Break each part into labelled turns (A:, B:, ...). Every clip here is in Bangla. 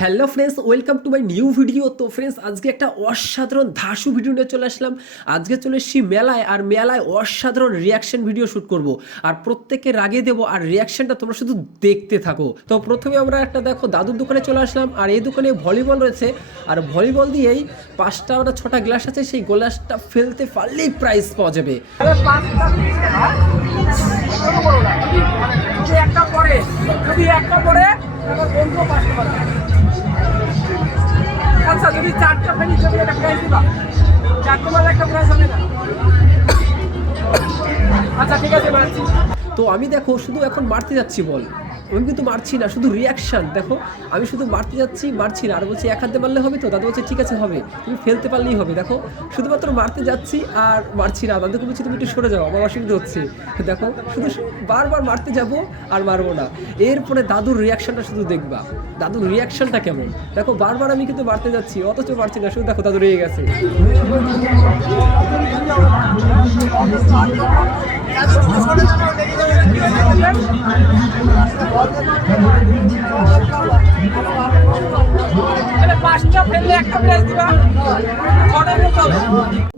A: Hello friends welcome to my new video তো ফ্রেন্ডস আজকে একটা অসাধারণ ধাসু ভিডিও নিয়ে চলে আসলাম। আজকে চলে এসেছি মেলায়, আর মেলায় অসাধারণ রিয়াকশন ভিডিও শ্যুট করব। আর প্রত্যেককে রাগে দেবো, আর রিয়াকশনটা তোমরা শুধু দেখতে থাকো। তো প্রথমে আমরা একটা দেখো, দাদুর দোকানে চলে আসলাম, আর এই দোকানে ভলিবল রয়েছে। আর ভলিবল দিয়েই পাঁচটা ওটা ছটা গ্লাস আছে, সেই গ্লাসটা ফেলতে পারলেই প্রাইজ পাওয়া যাবে।
B: একটা একটা পড়ে আচ্ছা যদি একটা একটা না। আচ্ছা ঠিক আছে
A: তো আমি দেখো, শুধু এখন মারতে যাচ্ছি বল। আমি কিন্তু মারছি না, শুধু রিয়াকশন দেখো। আমি শুধু মারতে যাচ্ছি, মারছি না। আর বলছি, এক হাতে মারলে হবে তো? দাদু বলছে, ঠিক আছে, হবে। তুমি ফেলতে পারলেই হবে। দেখো, শুধুমাত্র মারতে যাচ্ছি আর মারছি না। দাদুকে বলছি, তুমি একটু সরে যাও, আমার অসুবিধা হচ্ছে। দেখো, শুধু বারবার মারতে যাব আর মারবো না। এরপরে দাদুর রিয়াকশনটা শুধু দেখবা। দাদুর রিয়াকশনটা কেমন? দেখো, বারবার আমি কিন্তু মারতে যাচ্ছি, অথচ মারছি না। শুধু দেখো, দাদু রেগে গেছে।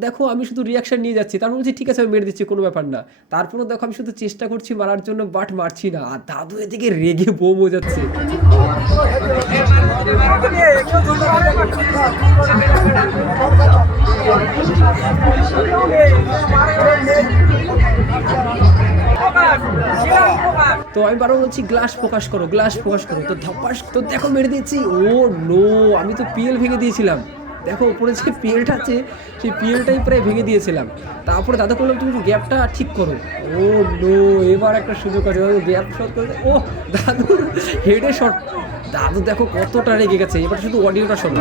A: দেখো, আমি শুধু রিয়াকশন নিয়ে যাচ্ছি। তারপর বলছি, ঠিক আছে, আমি মেরে দিচ্ছি, কোনো ব্যাপার না। তারপরও দেখো, আমি শুধু চেষ্টা করছি মারার জন্য বাট মারছি না। আর দাদু এদিকে রেগে বোম হয়ে যাচ্ছে তো আমি বারবার বলছি গ্লাস প্রকাশ করো গ্লাস প্রকাশ করো। তো ধপাস, তো দেখো মেরে দিয়েছি। ও নো আমি তো পিএল ভেঙে দিয়েছিলাম। দেখো, উপরে যে পিএলটা আছে, সেই পিএলটাই প্রায় ভেঙে দিয়েছিলাম। তারপরে দাদা বললাম তুমি গ্যাপটা ঠিক করো। ও নো এবার একটা সুযোগ আছে। দাদু গ্যাপ শট করে ও দাদুর হেডে শট দাদু দেখো কতটা রেগে গেছে। এবার শুধু অডিওটা শোনো।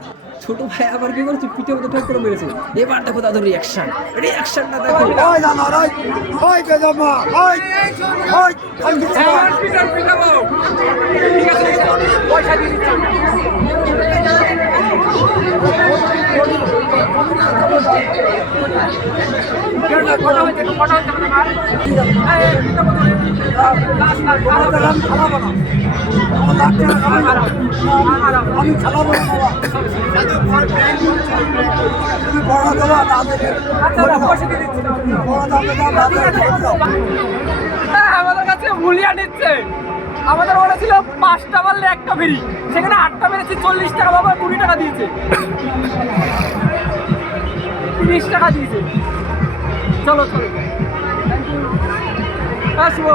A: ছোট ভাই আবার কি করছে পিঠে মতো ঠাক করে মেরেছে এবার দেখো দাদুর রিয়াকশন রিয়াকশনটা দেখো
C: Oi, Damarai! Oi, Gadama! Oi! Oi!
B: হ্যাঁ, পিটার পিটাবো ঠিক আছে পয়সা দিয়ে দিচ্ছি হয়েছে কটা হ্যাঁ, আমাদের কাছে ভুলিয়া নিচ্ছে। আমাদের ওরা ছিল পাঁচটা মারলে একটা ফ্রি সেখানে আটটা মেরেছি চল্লিশ টাকা বাবা কুড়ি টাকা দিয়েছে। তিরিশ টাকা দিয়েছে। চলো চলো। আসব।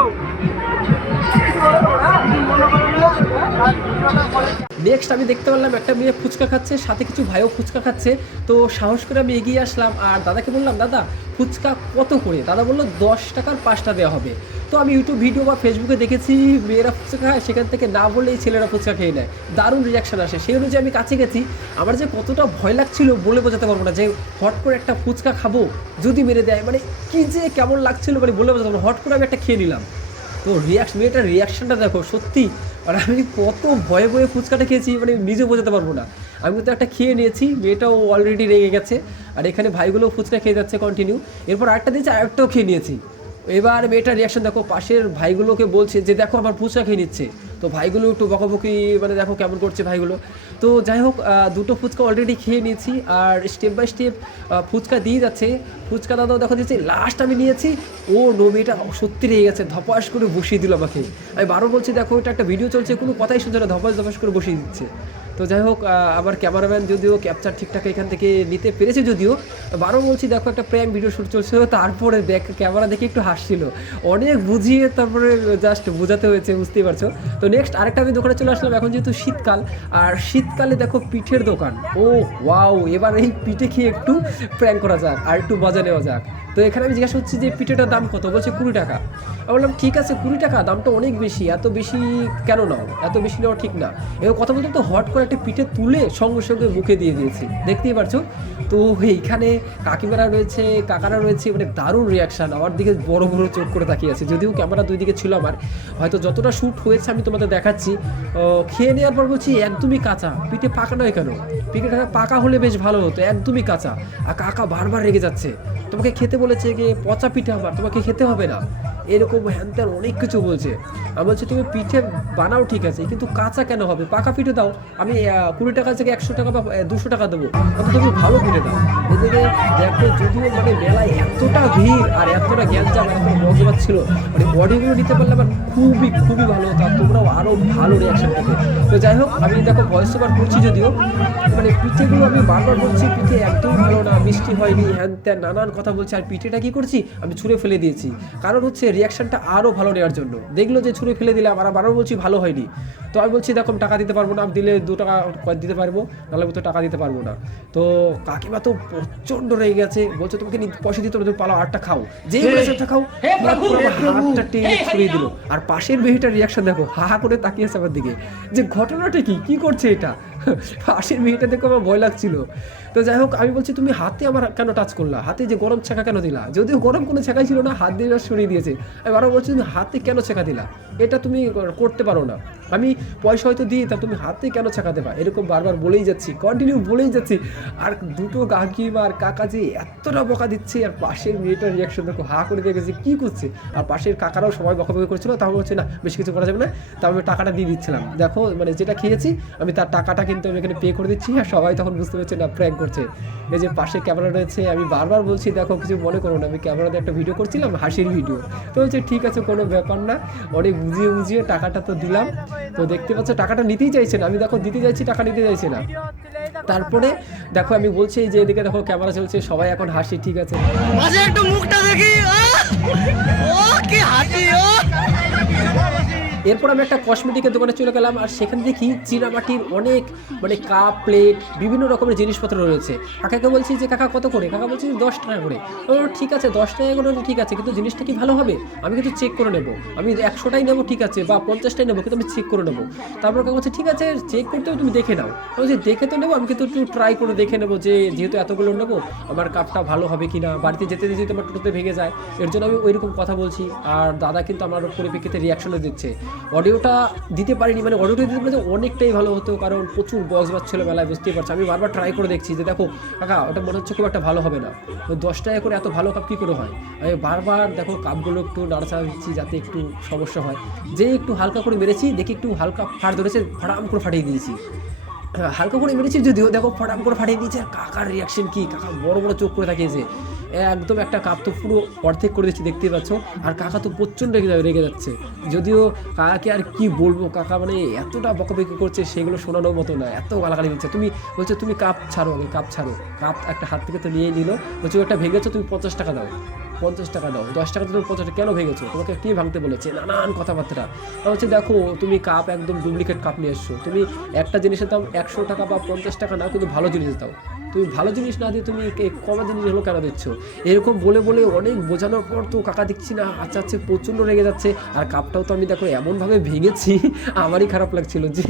A: নেক্সট আমি দেখতে পারলাম একটা মেয়ে ফুচকা খাচ্ছে, সাথে কিছু ভাইও ফুচকা খাচ্ছে। তো সাহস করে আমি এগিয়ে আসলাম আর দাদাকে বললাম, দাদা, ফুচকা কত করে? দাদা বলল, দশ টাকার পাঁচটা দেওয়া হবে। তো আমি ইউটিউব ভিডিও বা ফেসবুকে দেখেছি, মেয়েরা ফুচকা খায়, সেখান থেকে না বললেই ছেলেরা ফুচকা খেয়ে নেয়। দারুণ রিয়াকশন আসে। সেই অনুযায়ী আমি কাছে গেছি। আমার যে কতটা ভয় লাগছিল বলে বোঝাতে পারব না, যে হট করে একটা ফুচকা খাব, যদি মেরে দেয় মানে কী যে কেমন লাগছিল মানে বলে বোঝাতে পারব। হট করে আমি একটা খেয়ে নিলাম। তো রিয়াক্স মেয়েটার রিয়াকশানটা দেখো, সত্যি। মানে আমি কত ভয়ে ভয়ে ফুচকাটা খেয়েছি মানে নিজে বোঝাতে পারব না। আমি তো একটা খেয়ে নিয়েছি, মেয়েটাও অলরেডি রেগে গেছে। আর এখানে ভাইগুলো ফুচকা খেয়ে যাচ্ছে কন্টিনিউ এরপর আরেকটা দিয়েছে, আরেকটাও খেয়ে নিয়েছি। এবার মেয়েটার রিয়াকশন দেখো, পাশের ভাইগুলোকে বলছে যে, দেখো আমার ফুচকা খেয়ে নিচ্ছে। তো ভাইগুলো একটু বকাবকি মানে দেখো কেমন করছে ভাইগুলো। তো যাই হোক দুটো ফুচকা অলরেডি খেয়ে নিয়েছি আর স্টেপ বাই স্টেপ ফুচকা দিয়ে যাচ্ছে। ফুচকা দাদাও দেখো দিচ্ছে লাস্ট আমি নিয়েছি। ও নবীটা সত্যি রেগে গেছে, ধপাস করে বসিয়ে দিল আমাকে। আমি বারো বলছি, দেখো, এটা একটা ভিডিও চলছে, কোনো কথাই শুনছে না। ধপাস ধপাস করে বসিয়ে দিচ্ছে। তো যাই হোক আমার ক্যামেরাম্যান যদিও ক্যাপচার ঠিকঠাক এখান থেকে নিতে পেরেছে যদিও বারো বলছি, দেখো একটা প্র্যাঙ্ক ভিডিও শ্যুট চলছে তারপরে দেখ, ক্যামেরা দেখে একটু হাসছিল। অনেক বুঝিয়ে তারপরে জাস্ট বোঝাতে হয়েছে, বুঝতেই পারছ। তো নেক্সট আরেকটা আমি দোকানে চলে আসলাম, এখন যেহেতু শীতকাল, আর শীতকালে দেখো পিঠের দোকান। ও ওয়াও এবার এই পিঠে খেয়ে একটু প্র্যাঙ্ক করা যাক, আর একটু মজা নেওয়া যাক। তো এখানে আমি জিজ্ঞাসা করছি যে, পিঠেটার দাম কত? বলছে কুড়ি টাকা। আমি বললাম, ঠিক আছে, কুড়ি টাকা, দামটা অনেক বেশি, এত বেশি কেন নাও? এত বেশি নেওয়া ঠিক না। এবার কথা বলতে তো হট করে একটা পিঠে তুলে সঙ্গে সঙ্গে মুখে দিয়ে দিয়েছি। দেখতেই পারছ? তো এইখানে কাকিমারা রয়েছে, কাকারা রয়েছে মানে দারুণ রিয়াকশান আমার দিকে বড় বড় চোখ করে তাকিয়ে আছে। যদিও ক্যামেরা দুই দিকে ছিল আমার। হয়তো যতটা শ্যুট হয়েছে আমি তোমাদের দেখাচ্ছি। খেয়ে নেওয়ার পর বলছি, একদমই কাঁচা। পিঠে পাকা নয় কেন? পিঠেটা পাকা হলে বেশ ভালো হতো। একদমই কাঁচা। আর কাকা বারবার রেগে যাচ্ছে। তোমাকে খেতে বলেছে যে পচা পিঠে আমার। তোমাকে খেতে হবে না। এরকম হ্যান ত্যান অনেক কিছু বলছে। আমি বলছি, তুমি পিঠে বানাও, ঠিক আছে, কিন্তু কাঁচা কেন হবে? পাকা পিঠে দাও, আমি কুড়ি টাকা থেকে একশো টাকা বা দুশো টাকা দেবো। অথচ তুমি ভালো পিঠে দাও। এদিকে দেখো, যদিও মানে মেলায় এতটা ভিড় আর এতটা গ্যাঞ্জাম, এতটা মজবাদ ছিল মানে বডিগুলো নিতে পারলে আমার খুবই খুবই ভালো হতো আর তোমরাও আরও ভালো রিয়াকশন পেতে। তো যাই হোক, আমি দেখো ভয়েস ওভার করছি যদিও মানে পিঠেগুলো আমি বারবার বলছি, পিঠে একদম ভালো না, মিষ্টি হয়নি, হ্যান ত্যান, নানান কথা বলছি, আর পিঠেটা কী করছি? আমি ছুঁড়ে ফেলে দিয়েছি। কারণ হচ্ছে রিয়াকশনটা আরও ভালো নেওয়ার জন্য। দেখল যে ছুঁড়ে ফেলে দিলাম আর বারবার বলছি ভালো হয়নি। তো আমি বলছি দেখো টাকা দিতে পারব না আমি দিলে দু টাকা দিতে পারব নাহলে আমি তো টাকা দিতে পারব না। তো কাকিমা তো প্রচণ্ড রয়ে গেছে বলছে তোমাকে পয়সা দিতে তুমি পালো আটটা খাও। যেই একটা খাও। আমার হাতটা টেনে ছড়িয়ে দিল। আর পাশের মেয়েটার রিয়াকশন দেখো হা হা করে তাকিয়েছে আমার দিকে। যে ঘটনাটা কি? কি করছে এটা? পাশের মেয়েটা দেখে আমার ভয় লাগছিল। তো যাই হোক, আমি বলছি, তুমি হাতে আমার কেন টাচ করলা? হাতে যে গরম ছেঁকা কেন দিলা? যদিও গরম কোনো ছেঁকাই ছিল না, হাত দিয়ে সরিয়ে দিয়েছে। আমি বারবার বলছি, তুমি হাতে কেন ছেঁকা দিলা? এটা তুমি করতে পারো না। আমি পয়সা হয়তো দিই তা তুমি হাতে কেন ছেঁকা দেবা? এরকম বারবার বলেই যাচ্ছি কন্টিনিউ বলেই যাচ্ছি। আর দুটো কাকিমা আর কাকা যে এতটা বকা দিচ্ছে, আর পাশের মেয়েটার রিয়াকশন দেখো, হা করে দেখেছে কি করছে? আর পাশের কাকারাও সবাই বকাবকি করছিল, তাও হচ্ছে না, বেশি কিছু করা যাবে না। তা আমি টাকাটা দিয়ে দিচ্ছিলাম। দেখো মানে যেটা খেয়েছি, আমি তার টাকাটা কিন্তু আমি এখানে পে করে দিচ্ছি আর সবাই তখন বুঝতে পারছে, না প্র্যাঙ্ক করছে। এই যে পাশে ক্যামেরা রয়েছে, আমি বারবার বলছি, দেখো, কিছু মনে করো না, আমি ক্যামেরাতে একটা ভিডিও করছিলাম, হাসির ভিডিও তো হচ্ছে ঠিক আছে, কোনো ব্যাপার না। অনেক বুঝিয়ে বুঝিয়ে টাকাটা তো দিলাম। তো দেখতে পাচ্ছ, টাকাটা নিতেই চাইছে না। আমি দেখো, দিতে চাইছি, টাকা নিতে চাইছে না। তারপরে দেখো, আমি বলছি যে এদিকে দেখো, ক্যামেরা চলছে, সবাই এখন হাসি, ঠিক আছে?
D: একটু মুখটা দেখি ও, কি হাসি, ও!
A: এরপর আমি একটা কসমেটিকের দোকানে চলে গেলাম আর সেখানে দেখি চীনামাটির অনেক মানে কাপ প্লেট বিভিন্ন রকমের জিনিসপত্র রয়েছে। কাকাকে বলছি যে, কাকা, কত করে? কাকা বলছি, দশ টাকা করে। ঠিক আছে, দশ টাকা করে ঠিক আছে, কিন্তু জিনিসটা কি ভালো হবে? আমি কিন্তু চেক করে নেব। আমি একশোটাই নেব, ঠিক আছে, বা পঞ্চাশটাই নেব, কিন্তু আমি চেক করে নেব। তারপর কাকা বলছে, ঠিক আছে চেক করতেও তুমি দেখে নাও। আমি বলছি, দেখে তো নেব, আমি কিন্তু একটু ট্রাই করে দেখে নেব যে, যেহেতু এতগুলো নেব, আমার কাপটা ভালো হবে কি না বাড়িতে যেতে যেতে আমার টোটোতে ভেঙে যায়। এর জন্য আমি ওইরকম কথা বলছি, আর দাদা কিন্তু আমার পরিপ্রেক্ষিতে রিয়াকশনও দিচ্ছে। অডিওটা দিতে পারিনি মানে অডিওটা দিতে পারলে অনেকটাই ভালো হতো, কারণ প্রচুর বক্স বাজছিল মেলায় বুঝতেই পারছ। আমি বারবার ট্রাই করে দেখছি যে, দেখো, কাকা, ওটা মনে হচ্ছে খুব একটা ভালো হবে না। ওই দশ টাকা করে এত ভালো কাপ কী করে হয়? আমি বারবার, দেখো কাপগুলো একটু নাড়াচাড়া দিচ্ছি যাতে একটু সমস্যা হয়। যে একটু হালকা করে মেরেছি, দেখি একটু হালকা ফাট ধরেছে ফাটাম করে ফাটিয়ে দিয়েছি। হালকা করে মেরেছি যদিও, দেখো ফটাম করে ফাটিয়ে দিয়েছে। আর কাকার রিয়াকশন কি? কাকা বড় বড় চোখ করে তাকিয়েছে। একদম একটা কাপ তো পুরো অর্ধেক করে দিচ্ছে দেখতেই পাচ্ছ। আর কাকা তো প্রচণ্ড রেগে যাবে রেগে যাচ্ছে। যদিও কাকাকে আর কি বলব, কাকা মানে এতটা বকাবকি করছে, সেগুলো শোনানোর মতো না, এত গালাগালি দিচ্ছে তুমি বলছো, তুমি কাপ ছাড়ো আগে, কাপ ছাড়ো। কাপ একটা হাত থেকে তো নিয়েই নিল, বলছো একটা ভেঙেছো, তুমি পঞ্চাশ টাকা দাও। পঞ্চাশ টাকা দাও, দশ টাকা তুমি পঞ্চাশ টাকা কেন ভেঙেছো? তোমাকে কে ভাঙতে বলেছে? নানান কথাবার্তা। হচ্ছে দেখো, তুমি কাপ একদম ডুপ্লিকেট কাপ নিয়ে এসছো। তুমি একটা জিনিসের দাম একশো টাকা বা পঞ্চাশ টাকা নাও, কিন্তু ভালো জিনিস দাও। তুমি ভালো জিনিস না দিয়ে তুমি কমা জিনিস হলো কেন দিচ্ছ? এরকম বলে বলে অনেক বোঝানোর পর তো কাকা দেখছি না আচ্ছা আচ্ছা প্রচণ্ড রেগে যাচ্ছে। আর কাপটাও তো আমি দেখো এমনভাবে ভেঙেছি, আমারই খারাপ লাগছিল যে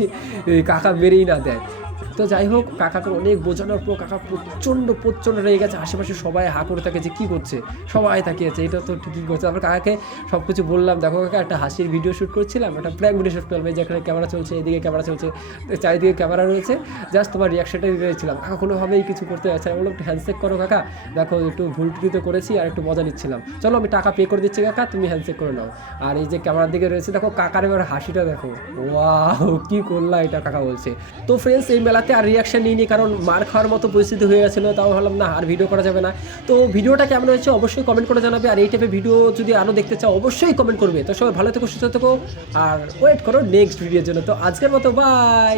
A: কাকা মেরেই না দেয়। তো যাই হোক, কাকাকে অনেক বোঝানোর পর কাকা প্রচণ্ড প্রচণ্ড রেগে গেছে। আশেপাশে সবাই হা করে থাকে যে কী করছে? সবাই তাকিয়েছে এটা তো ঠিকই করছে। তারপর কাকাকে সব কিছু বললাম, দেখো কাকা, একটা হাসির ভিডিও শ্যুট করছিলাম, একটা প্র্যাঙ্ক ভিডিও শ্যুট করলাম। এই যে এখানে ক্যামেরা চলছে, এদিকে ক্যামেরা চলছে, চারিদিকে ক্যামেরা রয়েছে। জাস্ট তোমার রিয়াকশনটা দিতে চাইছিলাম কাকা কোনোভাবেই করতে পারছে না। বললাম, একটু হ্যান্ডশেক করো কাকা। দেখো, একটু ভুল ত্রুটি তো করেছি আর একটু মজা নিচ্ছিলাম। চলো, আমি টাকা পে করে দিচ্ছি কাকা, তুমি হ্যান্ডশেক করে নাও। আর এই যে ক্যামেরার দিকে রয়েছে, দেখো, কাকার এবার হাসিটা দেখো। ওয়াও কি করলা এটা কাকা বলছে। তো ফ্রেন্ডস এই মেলাতে আর রিয়াকশন নিইনি, কারণ মার খাওয়ার মতো পরিস্থিতি হয়ে গেছিল, তাও ভাবলাম, না, আর ভিডিও করা যাবে না। তো ভিডিওটা কেমন হয়েছে অবশ্যই কমেন্ট করে জানাবে, আর এই টাইপের ভিডিও যদি আরও দেখতে চাও, অবশ্যই কমেন্ট করবে। তো সবাই ভালো থেকো, সুস্থ থেকো, আর ওয়েট করো নেক্সট ভিডিওর জন্য। তো আজকের মতো বাই